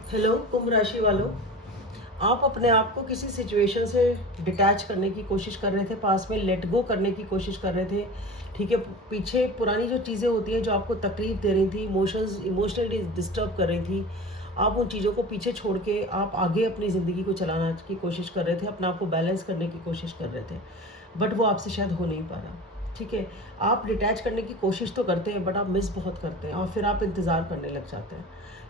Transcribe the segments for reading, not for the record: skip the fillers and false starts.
Hello कुंभ राशि वालों, आप अपने आप को किसी सिचुएशन से डिटैच करने की कोशिश कर रहे थे, पास में लेट गो करने की कोशिश कर रहे थे। ठीक है, पीछे पुरानी जो चीज़ें होती हैं जो आपको तकलीफ दे रही थी, इमोशनली डिस्टर्ब कर रही थी, आप उन चीज़ों को पीछे छोड़ के आप आगे अपनी ज़िंदगी को चलाना की कोशिश कर रहे थे, अपने आप को बैलेंस करने की कोशिश कर रहे थे, बट वो आपसे शायद हो नहीं पा रहा। ठीक है, आप डिटैच करने की कोशिश तो करते हैं बट आप मिस बहुत करते हैं और फिर आप इंतज़ार करने लग जाते हैं।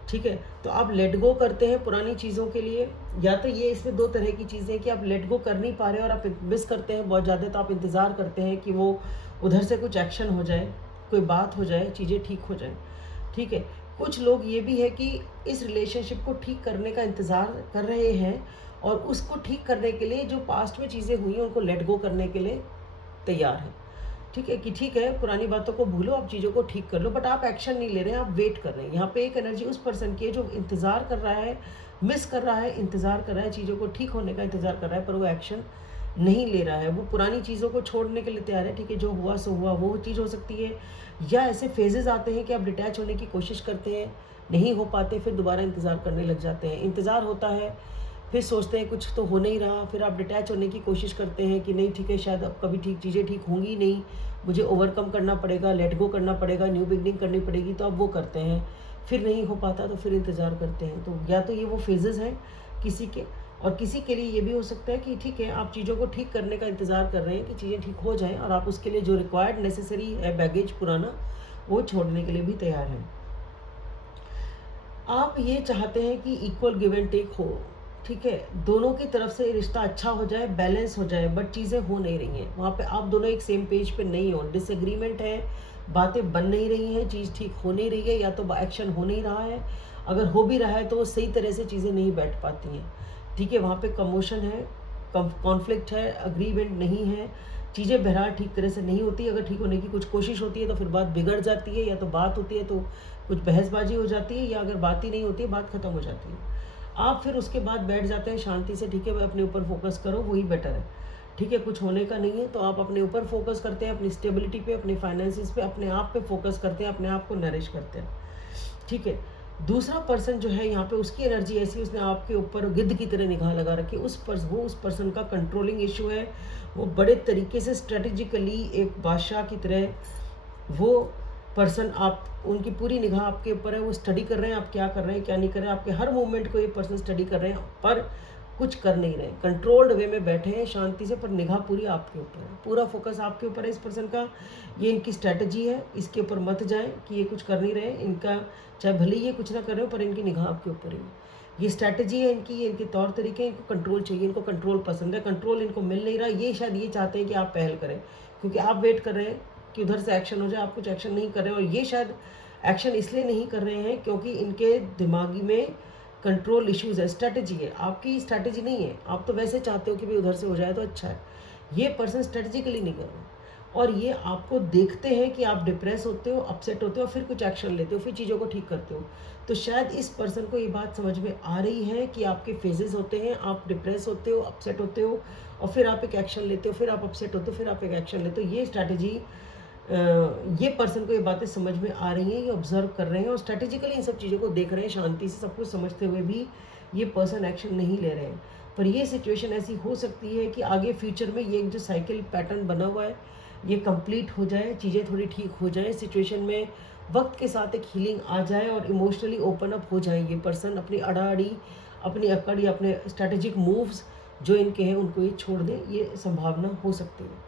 ठीक है, तो आप लेट गो करते हैं पुरानी चीज़ों के लिए, या तो ये इसमें दो तरह की चीज़ें हैं कि आप लेट गो कर नहीं पा रहे और आप मिस करते हैं बहुत ज़्यादा, तो आप इंतज़ार करते हैं कि वो उधर से कुछ एक्शन हो जाए, कोई बात हो जाए, चीज़ें ठीक हो जाए। ठीक है, कुछ लोग ये भी है कि इस रिलेशनशिप को ठीक करने का इंतज़ार कर रहे हैं और उसको ठीक करने के लिए जो पास्ट में चीज़ें हुई हैं उनको लेट गो करने के लिए तैयार हैं। ठीक है कि ठीक है, पुरानी बातों को भूलो, आप चीज़ों को ठीक कर लो, बट आप एक्शन नहीं ले रहे हैं, आप वेट कर रहे हैं। यहाँ पे एक एनर्जी उस पर्सन की है जो इंतज़ार कर रहा है, मिस कर रहा है, इंतज़ार कर रहा है, चीज़ों को ठीक होने का इंतज़ार कर रहा है, पर वो एक्शन नहीं ले रहा है। वो पुरानी चीज़ों को छोड़ने के लिए तैयार है। ठीक है, जो हुआ सो हुआ, वो चीज़ हो सकती है, या ऐसे फेजेज़ आते हैं कि आप डिटैच होने की कोशिश करते हैं, नहीं हो पाते, फिर दोबारा इंतज़ार करने लग जाते हैं। इंतज़ार होता है, फिर सोचते हैं कुछ तो हो नहीं रहा, फिर आप डिटैच होने की कोशिश करते हैं कि नहीं ठीक है, शायद अब कभी ठीक चीज़ें ठीक होंगी नहीं, मुझे ओवरकम करना पड़ेगा, लेट गो करना पड़ेगा, न्यू बिगनिंग करनी पड़ेगी, तो आप वो करते हैं। फिर नहीं हो पाता तो फिर इंतज़ार करते हैं। तो या तो ये वो फेजेज़ हैं किसी के, और किसी के लिए ये भी हो सकता है कि ठीक है, आप चीज़ों को ठीक करने का इंतज़ार कर रहे हैं कि चीज़ें ठीक हो जाएँ और आप उसके लिए जो रिक्वायर्ड नेसेसरी है बैगेज पुराना, वो छोड़ने के लिए भी तैयार हैं। आप ये चाहते हैं कि इक्वल गिव एंड टेक हो। ठीक है, दोनों की तरफ से रिश्ता अच्छा हो जाए, बैलेंस हो जाए, बट चीज़ें हो नहीं रही हैं वहाँ पे, आप दोनों एक सेम पेज पे नहीं हो, डिसएग्रीमेंट है, बातें बन नहीं रही हैं, चीज़ ठीक हो नहीं रही है, या तो एक्शन हो नहीं रहा है, अगर हो भी रहा है तो वो सही तरह से चीज़ें नहीं बैठ पाती हैं। ठीक है, वहाँ पे कमोशन है, कॉन्फ्लिक्ट है, अग्रीमेंट नहीं है, चीज़ें बहरहाल ठीक तरह से नहीं होती। अगर ठीक होने की कुछ कोशिश होती है तो फिर बात बिगड़ जाती है, या तो बात होती है तो कुछ बहसबाजी हो जाती है, या अगर बात ही नहीं होती है बात ख़त्म हो जाती है। आप फिर उसके बाद बैठ जाते हैं शांति से, ठीक है भाई अपने ऊपर फोकस करो, वही बेटर है। ठीक है, कुछ होने का नहीं है तो आप अपने ऊपर फोकस करते हैं, अपनी स्टेबिलिटी पे, अपने फाइनेंसिस पे, अपने आप पे फोकस करते हैं, अपने आप को नरिश करते हैं। ठीक है, दूसरा पर्सन जो है यहाँ पे उसकी एनर्जी ऐसी, उसने आपके ऊपर गिद्ध की तरह निगाह लगा रखी है, वो उस पर्सन का कंट्रोलिंग इशू है। वो बड़े तरीके से स्ट्रेटेजिकली एक बादशाह की तरह वो पर्सन, आप उनकी पूरी निगाह आपके ऊपर है, वो स्टडी कर रहे हैं आप क्या कर रहे हैं क्या नहीं कर रहे हैं, आपके हर मूवमेंट को ये पर्सन स्टडी कर रहे हैं, पर कुछ कर नहीं रहे, कंट्रोल्ड वे में बैठे हैं शांति से, पर निगाह पूरी आपके ऊपर है, पूरा फोकस आपके ऊपर है इस पर्सन का। ये इनकी स्ट्रैटेजी है, इसके ऊपर मत जाएं कि ये कुछ कर नहीं रहे, इनका चाहे भले ये कुछ ना कर रहे हो पर इनकी निगाह आपके ऊपर ही है। ये स्ट्रैटेजी है इनकी, ये इनके तौर तरीके, इनको कंट्रोल चाहिए, इनको कंट्रोल पसंद है, कंट्रोल इनको मिल नहीं रहा, ये शायद ये चाहते हैं कि आप पहल करें, क्योंकि आप वेट कर रहे हैं कि उधर से एक्शन हो जाए, आप कुछ एक्शन नहीं कर रहे हैं, और ये शायद एक्शन इसलिए नहीं कर रहे हैं क्योंकि इनके दिमागी में कंट्रोल इश्यूज है, स्ट्रैटेजी है, आपकी स्ट्रैटेजी नहीं है। आप तो वैसे चाहते हो कि भाई उधर से हो जाए तो अच्छा है, ये पर्सन स्ट्रेटेजिकली नहीं कर रहे, और ये आपको देखते हैं कि आप डिप्रेस होते हो, अपसेट होते हो, फिर कुछ एक्शन लेते हो, फिर चीज़ों को ठीक करते हो। तो शायद इस पर्सन को ये बात समझ में आ रही है कि आपके फेजेस होते हैं, आप डिप्रेस होते हो, अपसेट होते हो, और फिर आप एक एक्शन लेते हो, फिर आप अपसेट होते हो, फिर आप एक एक्शन लेते हो। ये स्ट्रैटेजी, ये पर्सन को ये बातें समझ में आ रही हैं, ये ऑब्जर्व कर रहे हैं और स्ट्रेटेजिकली इन सब चीज़ों को देख रहे हैं, शांति से सब कुछ समझते हुए भी ये पर्सन एक्शन नहीं ले रहे हैं। पर ये सिचुएशन ऐसी हो सकती है कि आगे फ्यूचर में ये जो साइकिल पैटर्न बना हुआ है ये कंप्लीट हो जाए, चीज़ें थोड़ी ठीक हो जाए, सिचुएशन में वक्त के साथ एक हीलिंग आ जाए और इमोशनली ओपन अप हो जाए। ये पर्सन अपनी अड़ाअड़ी, अपनी अकड़ या अपने स्ट्रेटेजिक मूव्स जो इनके हैं उनको ये छोड़ दें, ये संभावना हो सकती है।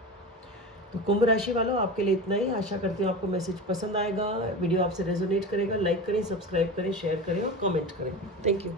तो कुंभ राशि वालों, आपके लिए इतना ही। आशा करती हूँ आपको मैसेज पसंद आएगा, वीडियो आपसे रेजोनेट करेगा। लाइक करें, सब्सक्राइब करें, शेयर करें और कमेंट करें। Thank you.